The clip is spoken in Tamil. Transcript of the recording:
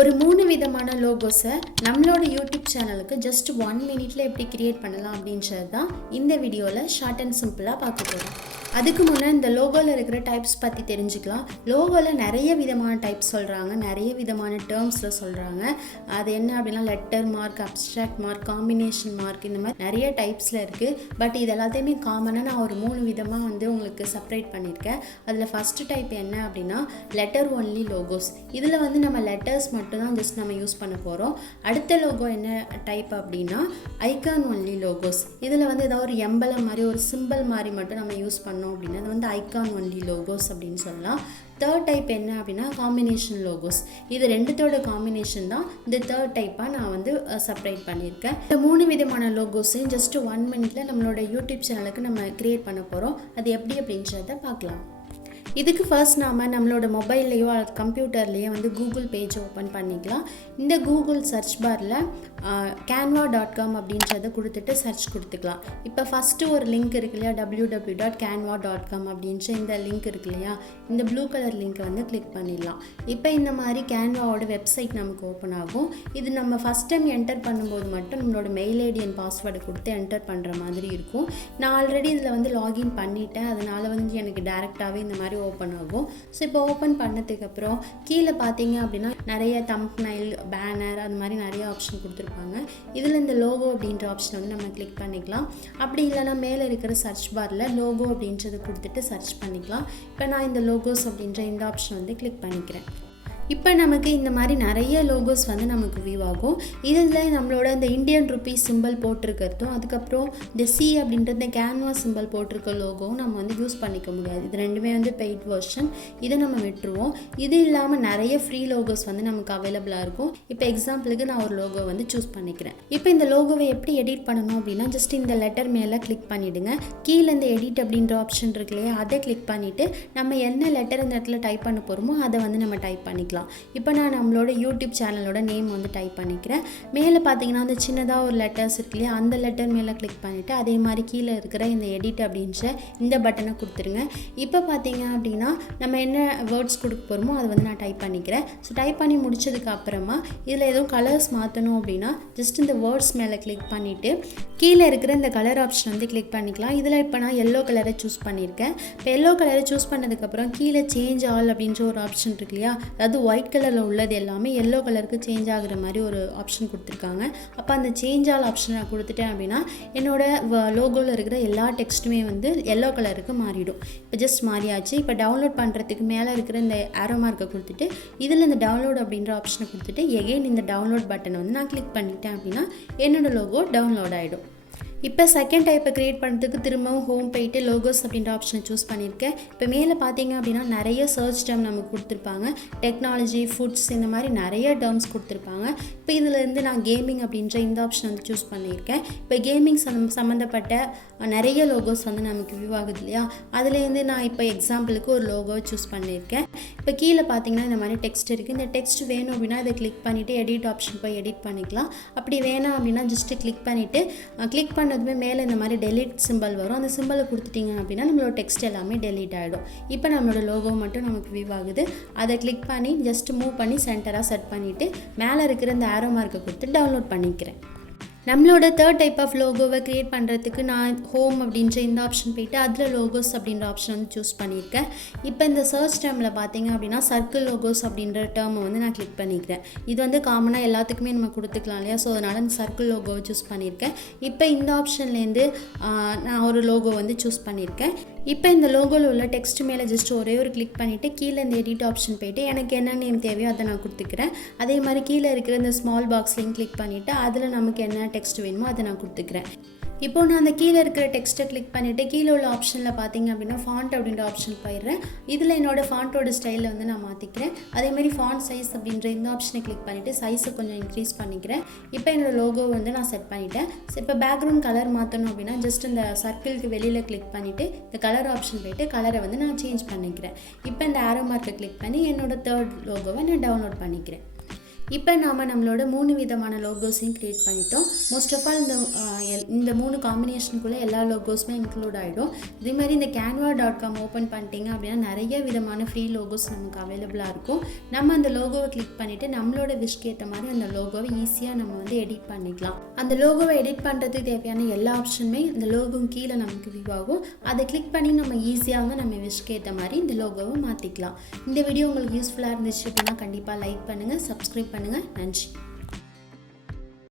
ஒரு 3 விதமான லோகோஸை நம்மளோட யூடியூப் சேனலுக்கு ஜஸ்ட் 1 மினிட்ல எப்படி கிரியேட் பண்ணலாம் அப்படின்றது தான் இந்த வீடியோவில் ஷார்ட் அண்ட் சிம்பிளாக பார்க்க போகிறோம். அதுக்கு முன்னே இந்த லோகோவில் இருக்கிற டைப்ஸ் பற்றி தெரிஞ்சுக்கலாம். லோகோவில் நிறைய விதமான டைப்ஸ் சொல்கிறாங்க, நிறைய விதமான டேர்ம்ஸில் சொல்கிறாங்க. அது என்ன அப்படின்னா letter mark, abstract mark, combination mark, இந்த மாதிரி நிறைய டைப்ஸில் இருக்குது. பட் இது எல்லாத்தையுமே காமனாக நான் ஒரு 3 விதமாக உங்களுக்கு செப்பரேட் பண்ணியிருக்கேன். அதில் ஃபஸ்ட்டு டைப் என்ன அப்படின்னா லெட்டர் ஒன்லி லோகோஸ். இதில் நம்ம லெட்டர்ஸ் மட்டும்தான் ஜஸ்ட் நம்ம யூஸ் பண்ண போகிறோம். அடுத்த லோகோ என்ன டைப் அப்படின்னா ஐகான் ஒன்லி லோகோஸ். இதில் ஏதாவது ஒரு எம்பலம் மாதிரி ஒரு சிம்பிள் மாதிரி மட்டும் நம்ம யூஸ் பண்ணோம் அப்படின்னா அது ஐகான் ஒன்லி லோகோஸ் அப்படின்னு சொல்லலாம். தேர்ட் டைப் என்ன அப்படின்னா காம்பினேஷன் லோகோஸ். இது ரெண்டுத்தோட காம்பினேஷன் தான் இந்த தேர்ட் டைப்பாக நான் செப்பரேட் பண்ணியிருக்கேன். இந்த 3 விதமான லோகோஸையும் ஜஸ்ட் 1 மினிட்ல நம்மளோட யூடியூப் சேனலுக்கு நம்ம கிரியேட் பண்ண போகிறோம். அது எப்படி அப்படின்றத பார்க்கலாம். இதுக்கு ஃபர்ஸ்ட் நம்மளோட மொபைல்லையோ அல்லது கம்ப்யூட்டர்லேயோ கூகுள் பேஜ் ஓப்பன் பண்ணிக்கலாம். இந்த கூகுள் சர்ச் பாரில் canva.com அப்படின்றத கொடுத்துட்டு சர்ச் கொடுத்துக்கலாம். இப்போ ஃபஸ்ட்டு ஒரு லிங்க் இருக்கு இல்லையா, www.canva.com அப்படின்ற இந்த லிங்க் இருக்கு இல்லையா, இந்த ப்ளூ கலர் லிங்க்கை கிளிக் பண்ணிடலாம். இப்போ இந்த மாதிரி கேன்வாவோட வெப்சைட் நமக்கு ஓப்பன் ஆகும். இது நம்ம ஃபஸ்ட் டைம் என்டர் பண்ணும்போது மட்டும் நம்மளோட மெயில் ஐடி அண்ட் பாஸ்வேர்டை கொடுத்து என்டர் பண்ணுற மாதிரி இருக்கும். நான் ஆல்ரெடி இதில் லாகின் பண்ணிட்டேன், அதனால் எனக்கு டேரெக்டாகவே இந்த மாதிரி ஓப்பன் ஆகும். ஸோ இப்போ ஓப்பன் பண்ணதுக்கப்புறம் கீழே பார்த்தீங்க அப்படின்னா நிறைய தம்ப்நெயில், பேனர், அது மாதிரி நிறைய ஆப்ஷன் கொடுத்துருப்பாங்க. இதில் இந்த லோகோ அப்படின்ற ஆப்ஷன் நம்ம கிளிக் பண்ணிக்கலாம். அப்படி இல்லைனா மேலே இருக்கிற சர்ச் பாரில் லோகோ அப்படின்றத கொடுத்துட்டு சர்ச் பண்ணிக்கலாம். இப்போ நான் இந்த லோகோஸ் அப்படின்ற இந்த ஆப்ஷன் கிளிக் பண்ணிக்கிறேன். இப்போ நமக்கு இந்த மாதிரி நிறைய லோகோஸ் நமக்கு வியூ ஆகும். இதில் நம்மளோட இந்த இந்தியன் ருப்பீ சிம்பிள் போட்டிருக்கிறதும், அதுக்கப்புறம் இந்த சி அப்படின்ற இந்த கேன்வாஸ் சிம்பிள் போட்டிருக்க லோகோவும் நம்ம யூஸ் பண்ணிக்க முடியாது. இது ரெண்டுமே பெய்ட் வெர்ஷன், இதை நம்ம விட்டுருவோம். இது இல்லாமல் நிறைய ஃப்ரீ லோகோஸ் நமக்கு அவைலபிளாக இருக்கும். இப்போ எக்ஸாம்பிளுக்கு நான் ஒரு லோகோ சூஸ் பண்ணிக்கிறேன். இப்போ இந்த லோகோவை எப்படி எடிட் பண்ணணும் அப்படின்னா ஜஸ்ட் இந்த லெட்டர் மேலே கிளிக் பண்ணிவிடுங்க. கீழே இந்த எடிட் அப்படின்ற ஆப்ஷன் இருக்கு இல்லையா, அதை கிளிக் பண்ணிவிட்டு நம்ம என்ன லெட்டர் இந்த இடத்துல டைப் பண்ண போகிறோமோ அதை நம்ம டைப் பண்ணிக்கலாம். இப்போ நான் நம்மளோட யூடியூப் சேனலோட நேம் டைப் பண்ணிக்கிறேன். மேலே பார்த்தீங்கன்னா அந்த சின்னதாக ஒரு லெட்டர்ஸ் இருக்கு இல்லையா, அந்த லெட்டர் மேலே கிளிக் பண்ணிவிட்டு அதே மாதிரி கீழே இருக்கிற இந்த எடிட் அப்படின்ற இந்த பட்டனை கொடுத்துருங்க. இப்போ பார்த்தீங்க அப்படின்னா நம்ம என்ன வேர்ட்ஸ் கொடுக்க போகிறோமோ அதை நான் டைப் பண்ணிக்கிறேன். ஸோ டைப் பண்ணி முடிச்சதுக்கு அப்புறமா இதில் எதுவும் கலர்ஸ் மாற்றணும் அப்படின்னா ஜஸ்ட் இந்த வேர்ட்ஸ் மேலே கிளிக் பண்ணிவிட்டு கீழே இருக்கிற இந்த கலர் ஆப்ஷன் கிளிக் பண்ணிக்கலாம். இதில் இப்போ நான் எல்லோ கலரை சூஸ் பண்ணியிருக்கேன். இப்போ எல்லோ கலரை சூஸ் பண்ணதுக்கப்புறம் கீழே சேஞ்ச் ஆல் அப்படின்ற ஒரு ஆப்ஷன் இருக்கு இல்லையா, அதாவது ஒயிட் கலரில் உள்ளது எல்லாமே எல்லோ கலருக்கு சேஞ்ச் ஆகுற மாதிரி ஒரு ஆப்ஷன் கொடுத்துருக்காங்க. அப்போ அந்த சேஞ்ச் ஆல் ஆப்ஷன் நான் கொடுத்துட்டேன் அப்படின்னா என்னோட லோகோவில் இருக்கிற எல்லா டெக்ஸ்ட்டுமே எல்லோ கலருக்கு மாறிடும். இப்போ ஜஸ்ட் மாறியாச்சு. இப்போ டவுன்லோட் பண்ணுறதுக்கு மேலே இருக்கிற இந்த ஆரோ மார்க்கை கொடுத்துட்டு இதில் இந்த டவுன்லோட் அப்படின்ற ஆப்ஷனை கொடுத்துட்டு எகெயின் இந்த டவுன்லோட் பட்டனை நான் கிளிக் பண்ணிட்டேன் அப்படின்னா என்னோடய லோகோ டவுன்லோட் ஆகிடும். இப்போ செகண்ட் டைப்பை க்ரியேட் பண்ணுறதுக்கு திரும்பவும் ஹோம் போயிட்டு லோகோஸ் அப்படின்ற ஆப்ஷனை சூஸ் பண்ணியிருக்கேன். இப்போ மேலே பார்த்தீங்க அப்படின்னா நிறைய சர்ச் டேர்ம் நமக்கு கொடுத்துருப்பாங்க. டெக்னாலஜி, ஃபுட்ஸ், இந்த மாதிரி நிறைய டேர்ம்ஸ் கொடுத்துருப்பாங்க. இப்போ இதிலேருந்து நான் கேமிங் அப்படின்ற இந்த ஆப்ஷன் சூஸ் பண்ணியிருக்கேன். இப்போ கேமிங் சம்மந்தப்பட்ட நிறைய லோகோஸ் நமக்கு வியூ ஆகுது இல்லையா, அதுலேருந்து நான் இப்போ எக்ஸாம்பிளுக்கு ஒரு லோகோவை சூஸ் பண்ணியிருக்கேன். இப்போ கீழே பார்த்தீங்கன்னா இந்த மாதிரி டெக்ஸ்ட் இருக்குது. இந்த டெக்ஸ்ட் வேணும் அப்படின்னா இதை கிளிக் பண்ணிவிட்டு எடிட் ஆப்ஷன் போய் எடிட் பண்ணிக்கலாம். அப்படி வேணாம் அப்படின்னா ஜஸ்ட்டு கிளிக் பண்ணிவிட்டு கிளிக் பண்ணதுமே மேலே இந்த மாதிரி டெலீட் சிம்பிள் வரும். அந்த சிம்பிளை கொடுத்துட்டிங்க அப்படின்னா நம்மளோட டெக்ஸ்ட் எல்லாமே டெலீட் ஆகிடும். இப்போ நம்மளோட லோகோ மட்டும் நமக்கு வியூ ஆகுது. அதை கிளிக் பண்ணி ஜஸ்ட் மூவ் பண்ணி சென்டராக செட் பண்ணிவிட்டு மேலே இருக்கிற இந்த ஆரோ மார்க்கை கொடுத்து டவுன்லோட் பண்ணிக்கிறேன். நம்மளோட தேர்ட் டைப் ஆஃப் லோகோவை க்ரியேட் பண்ணுறதுக்கு நான் ஹோம் அப்படின்ற இந்த ஆப்ஷன் போய்ட்டு அதில் லோகோஸ் அப்படின்ற ஆப்ஷன் சூஸ் பண்ணியிருக்கேன். இப்போ இந்த சர்ச் டேர்மில் பார்த்தீங்க அப்படின்னா சர்க்கிள் லோகோஸ் அப்படின்ற டேர்மை நான் கிளிக் பண்ணிக்கிறேன். இது காமனாக எல்லாத்துக்குமே நம்ம கொடுத்துக்கலாம் இல்லையா, ஸோ அதனால் இந்த சர்க்கிள் லோகோவை சூஸ் பண்ணியிருக்கேன். இப்போ இந்த ஆப்ஷன்லேருந்து நான் ஒரு லோகோ சூஸ் பண்ணியிருக்கேன். இப்போ இந்த லோகோவில் உள்ள டெக்ஸ்ட் மேலே ஜஸ்ட் ஒரே ஒரு கிளிக் பண்ணிவிட்டு கீழே இந்த எடிட் ஆப்ஷன் போய்ட்டு எனக்கு என்ன நேம் தேவையோ அதை நான் கொடுத்துக்கிறேன். அதே மாதிரி கீழே இருக்கிற இந்த ஸ்மால் பாக்ஸ்லையும் கிளிக் பண்ணிவிட்டு அதில் நமக்கு என்ன டெக்ஸ்ட் வேணுமோ அதை நான் கொடுத்துக்கிறேன். இப்போ நான் அந்த கீழே இருக்கிற டெக்ஸ்ட்டை கிளிக் பண்ணிவிட்டு கீழே உள்ள ஆப்ஷனில் பார்த்தீங்க அப்படின்னா ஃபாண்ட் அப்படின்ற ஆப்ஷன் போயிடுறேன். இதில் என்னோடய ஃபாண்ட்டோட ஸ்டைலில் நான் மாற்றிக்கிறேன். அதேமாதிரி ஃபாண்ட் சைஸ் அப்படின்ற இந்த ஆப்ஷனை கிளிக் பண்ணிவிட்டு சைஸை கொஞ்சம் இன்க்ரீஸ் பண்ணிக்கிறேன். இப்போ என்னோடய லோகோ நான் செட் பண்ணிட்டேன். ஸோ இப்போ பேக்ரவுண்ட் கலர் மாற்றணும் அப்படின்னா ஜஸ்ட் இந்த சர்க்கிளுக்கு வெளியில் கிளிக் பண்ணிவிட்டு இந்த கலர் ஆப்ஷன் போய்ட்டு கலரை நான் சேஞ்ச் பண்ணிக்கிறேன். இப்போ இந்த ஆரோ மார்க்கை கிளிக் பண்ணி என்னோடய தேர்ட் லோகோவை நான் டவுன்லோட் பண்ணிக்கிறேன். இப்போ நாம் நம்மளோட 3 விதமான லோகோஸையும் க்ரியேட் பண்ணிட்டோம். மோஸ்ட் ஆஃப் ஆல் இந்த 3 காம்பினேஷனுக்குள்ளே எல்லா லோகோஸுமே இன்க்ளூட் ஆகிடும். இதேமாதிரி இந்த canva.com ஓப்பன் பண்ணிட்டீங்க அப்படின்னா நிறைய விதமான ஃப்ரீ லோகோஸ் நமக்கு அவைலபிளாக இருக்கும். நம்ம அந்த லோகோவை கிளிக் பண்ணிவிட்டு நம்மளோட விஷக்கு ஏற்ற மாதிரி அந்த லோகோவை ஈஸியாக நம்ம வந்து எடிட் பண்ணிக்கலாம். அந்த லோகோவை எடிட் பண்ணுறதுக்கு தேவையான எல்லா ஆப்ஷனுமே இந்த லோகோ கீழே நமக்கு வியூ ஆகும். அதை கிளிக் பண்ணி நம்ம ஈஸியாக நம்ம விஷக்கு ஏற்ற மாதிரி இந்த லோகோவை மாற்றிக்கலாம். இந்த வீடியோ உங்களுக்கு யூஸ்ஃபுல்லாக இருந்துச்சு அப்படின்னா கண்டிப்பாக லைக் பண்ணுங்கள், சப்ஸ்கிரைப் பண்ணுங்கள். நன்றி.